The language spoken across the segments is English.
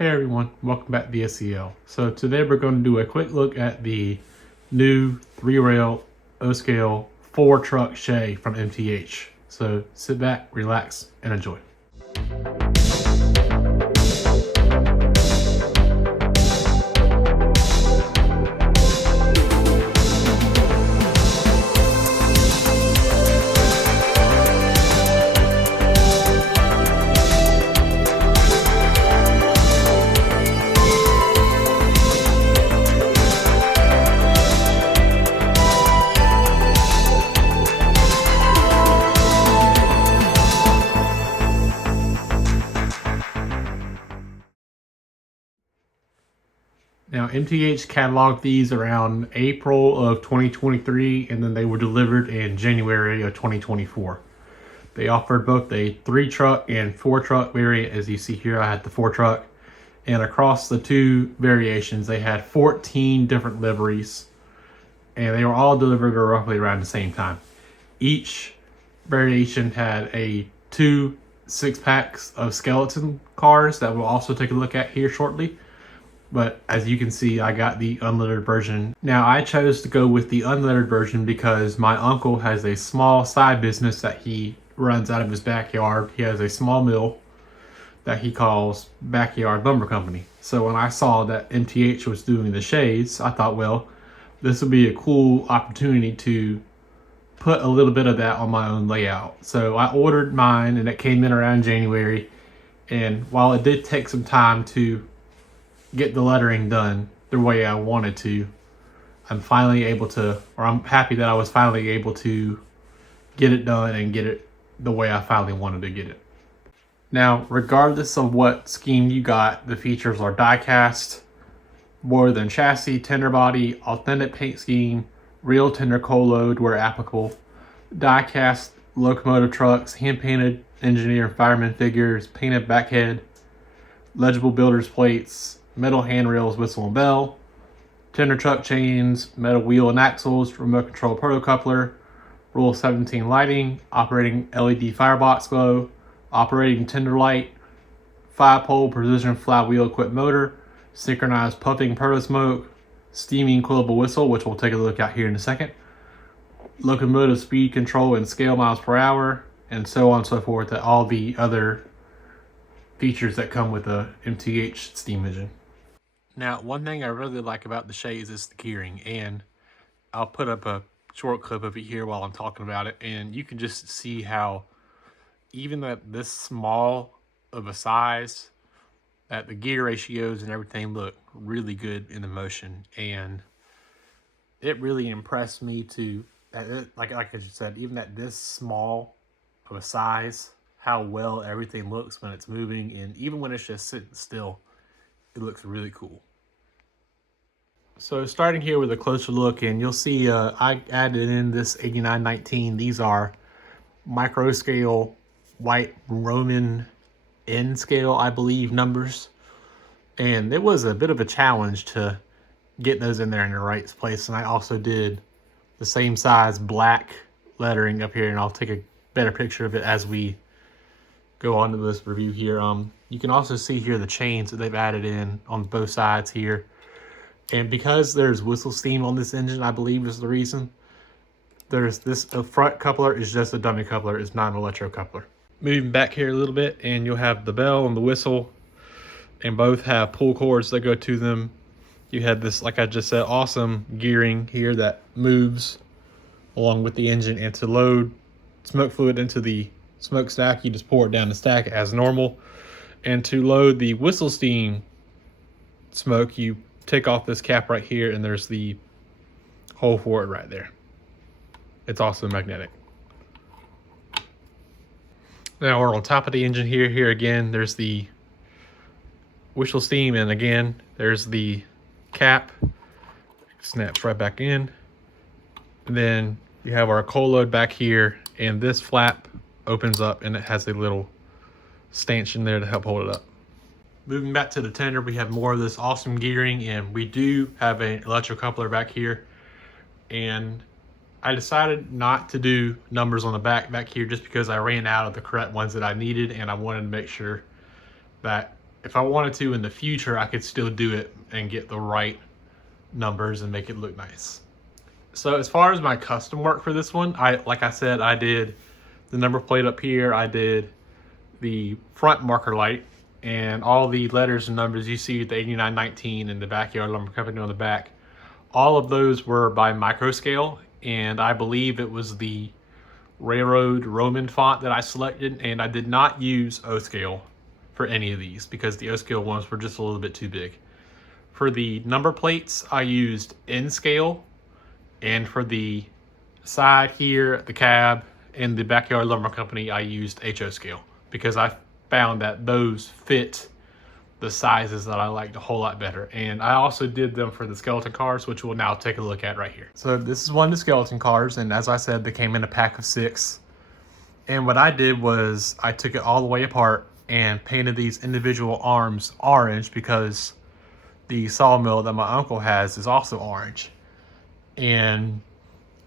Hey everyone, welcome back to the SEL. So today we're going to do a quick look at the new 3-rail O-scale 4-truck Shay from MTH. So sit back, relax, and enjoy. Now, MTH cataloged these around April of 2023, and then they were delivered in January of 2024. They offered both a 3-truck and 4-truck variant. As you see here, I had the 4-truck. And across the two variations, they had 14 different liveries, and they were all delivered roughly around the same time. Each variation had two 6-packs of skeleton cars that we'll also take a look at here shortly. But as you can see, I got the unlettered version. Now, I chose to go with the unlettered version because my uncle has a small side business that he runs out of his backyard. He has a small mill that he calls Backyard Lumber Company. So when I saw that MTH was doing the Shays, I thought, well, this would be a cool opportunity to put a little bit of that on my own layout. So I ordered mine, and it came in around January. And while it did take some time to get the lettering done the way I wanted to, I'm happy that I was finally able to get it done and get it the way I finally wanted to get it. Now, regardless of what scheme you got, the features are die-cast, more than chassis, tender body, authentic paint scheme, real tender coal load where applicable, die-cast locomotive trucks, hand-painted engineer and fireman figures, painted backhead, legible builder's plates, metal handrails, whistle and bell, tender truck chains, metal wheel and axles, remote control protocoupler, Rule 17 lighting, operating LED firebox glow, operating tender light, 5-pole precision flywheel equipped motor, synchronized puffing proto smoke, steaming coilable whistle, which we'll take a look at here in a second, locomotive speed control and scale miles per hour, and so on and so forth, and all the other features that come with a MTH steam engine. Now, one thing I really like about the Shays is the gearing, and I'll put up a short clip of it here while I'm talking about it, and you can just see how even at this small of a size, that the gear ratios and everything look really good in the motion. And it really impressed me like I just said, even at this small of a size, how well everything looks when it's moving, and even when it's just sitting still, it looks really cool. So starting here with a closer look, and you'll see I added in this 8919. These are micro scale white Roman N scale, I believe, numbers. And it was a bit of a challenge to get those in there in the right place. And I also did the same size black lettering up here, and I'll take a better picture of it as we go on to this review here. You can also see here the chains that they've added in on both sides here. And because there's whistle steam on this engine, I believe is the reason, there's this front coupler is just a dummy coupler. It's not an electro coupler. Moving back here a little bit, and you'll have the bell and the whistle, and both have pull cords that go to them. You have this, like I just said, awesome gearing here that moves along with the engine. And to load smoke fluid into the smokestack, you just pour it down the stack as normal. And to load the whistle steam smoke, you take off this cap right here, and there's the hole for it right there. It's also magnetic. Now we're on top of the engine here. Here again, there's the whistle steam, and again, there's the cap. Snaps right back in. And then you have our coal load back here, and this flap opens up, and it has a little stanchion there to help hold it up. Moving back to the tender, we have more of this awesome gearing, and we do have an electro coupler back here. And I decided not to do numbers on the back here just because I ran out of the correct ones that I needed, and I wanted to make sure that if I wanted to in the future, I could still do it and get the right numbers and make it look nice. So as far as my custom work for this one, like I said, I did the number plate up here. I did the front marker light, and all the letters and numbers you see, the 8919 and the Backyard Lumber Company on the back, all of those were by micro scale, and I believe it was the Railroad Roman font that I selected, and I did not use O scale for any of these because the O scale ones were just a little bit too big. For the number plates, I used N scale, and for the side here, the cab, and the Backyard Lumber Company, I used HO scale because I found that those fit the sizes that I liked a whole lot better. And I also did them for the skeleton cars, which we'll now take a look at right here. So this is one of the skeleton cars, and as I said, they came in a pack of 6. And what I did was I took it all the way apart and painted these individual arms orange because the sawmill that my uncle has is also orange. And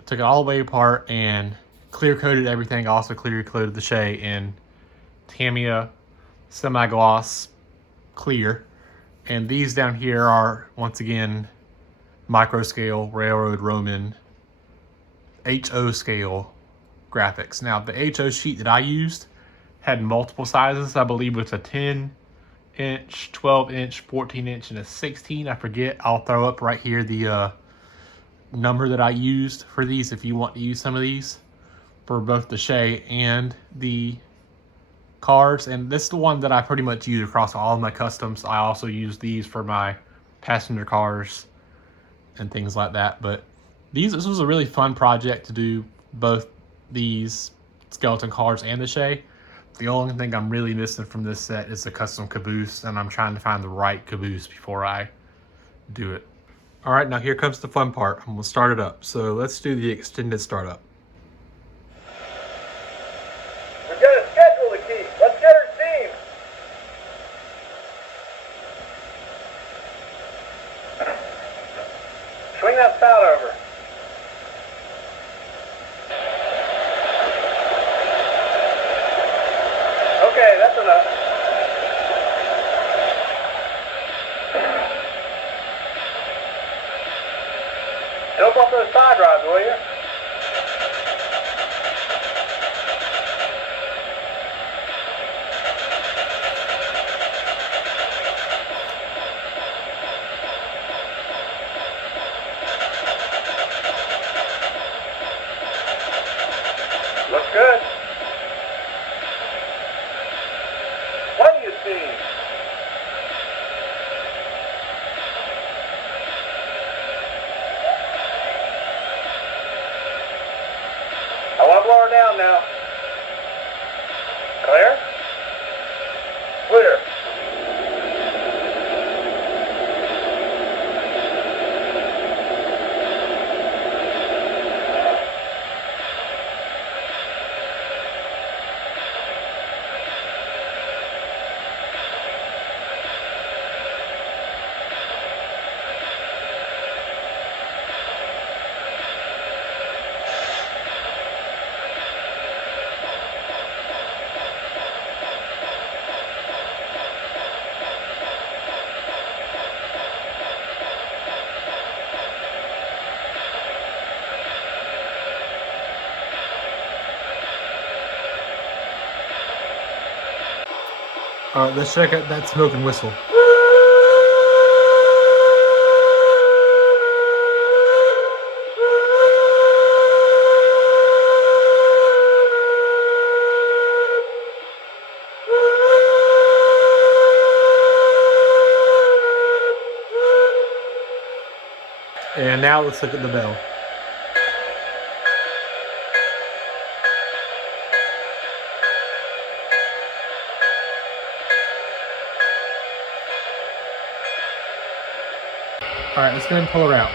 took it all the way apart and clear coated everything. Also clear coated the Shay in Tamiya semi-gloss clear. And these down here are, once again, micro scale Railroad Roman HO scale graphics. Now the HO sheet that I used had multiple sizes. I believe it's a 10-inch, 12-inch, 14-inch, and a 16. I forget. I'll throw up right here the number that I used for these if you want to use some of these for both the Shay and the cars. And this is the one that I pretty much use across all of my customs. I also use these for my passenger cars and things like that. But this was a really fun project to do both these skeleton cars and the Shay. The only thing I'm really missing from this set is the custom caboose, and I'm trying to find the right caboose before I do it. All right, now here comes the fun part. I'm gonna start it up. So let's do the extended startup. We've got a schedule to keep. Let's get her steam. Swing that spout over. Okay, that's enough. Help off those side rods, will you? Looks good. What do you see? I want to blow her down now. Clear? Clear. All right, let's check out that smoke and whistle. And now let's look at the bell. All right, let's go ahead and pull her out.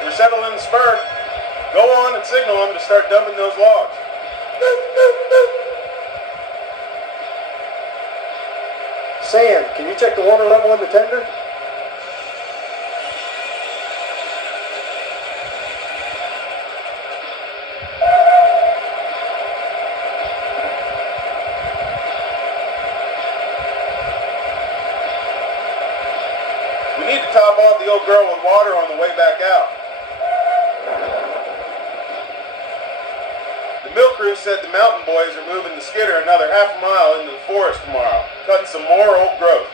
they're settled in the spur. Go on and signal them to start dumping those logs. Sam, can you check the water level in the tender? We need to top off the old girl with water on the way back out. The mill crew said the mountain boys are moving the skidder another half a mile into the forest tomorrow, cutting some more old growth.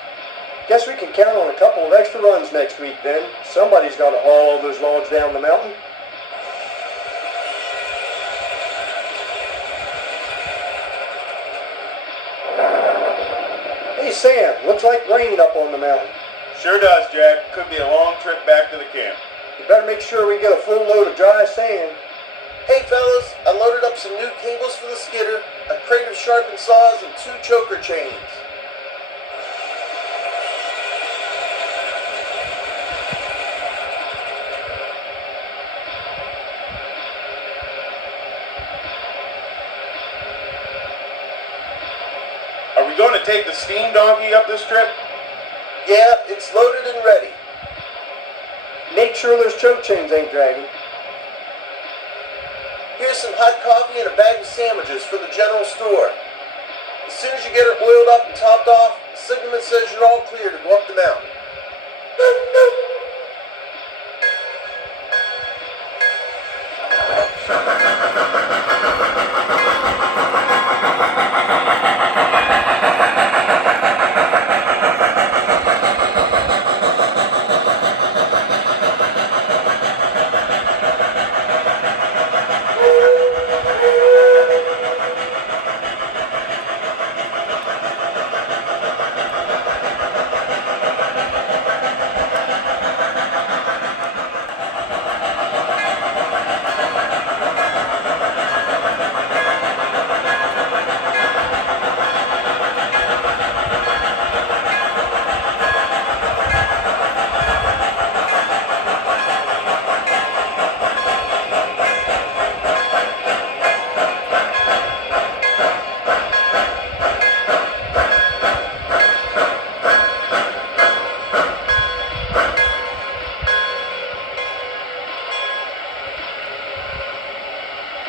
Guess we can count on a couple of extra runs next week then. Somebody's got to haul all those logs down the mountain. Hey Sam, looks like rain up on the mountain. Sure does, Jack. Could be a long trip back to the camp. You better make sure we get a full load of dry sand. Hey fellas, I loaded up some new cables for the skidder, a crate of sharpened saws, and 2 choker chains. Are we going to take the steam donkey up this trip? Yeah, it's loaded and ready. Make sure those choke chains ain't dragging. Here's some hot coffee and a bag of sandwiches for the general store. As soon as you get her oiled up and topped off, the signalman says you're all clear to go up the mountain.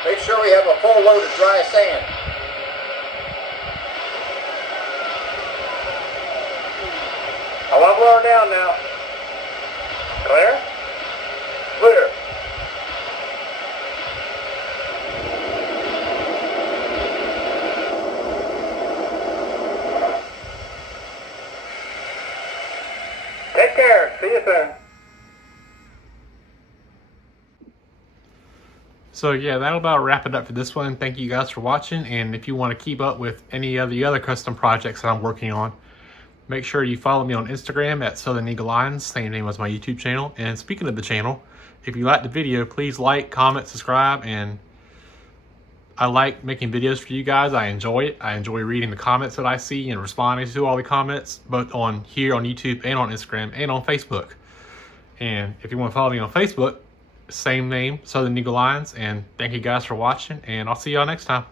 Make sure we have a full load of dry sand. I want to blow her down now. Clear? Clear. Take care. See you soon. So yeah, that'll about wrap it up for this one. Thank you guys for watching, and if you want to keep up with any of the other custom projects that I'm working on, make sure you follow me on Instagram at Southern Eagle Lions, same name as my YouTube channel. And speaking of the channel, if you liked the video, please like, comment, subscribe. And I like making videos for you guys. I enjoy it. I enjoy reading the comments that I see and responding to all the comments, both on here on YouTube and on Instagram and on Facebook. And if you want to follow me on Facebook, same name, Southern Eagle Lions. And thank you guys for watching, and I'll see y'all next time.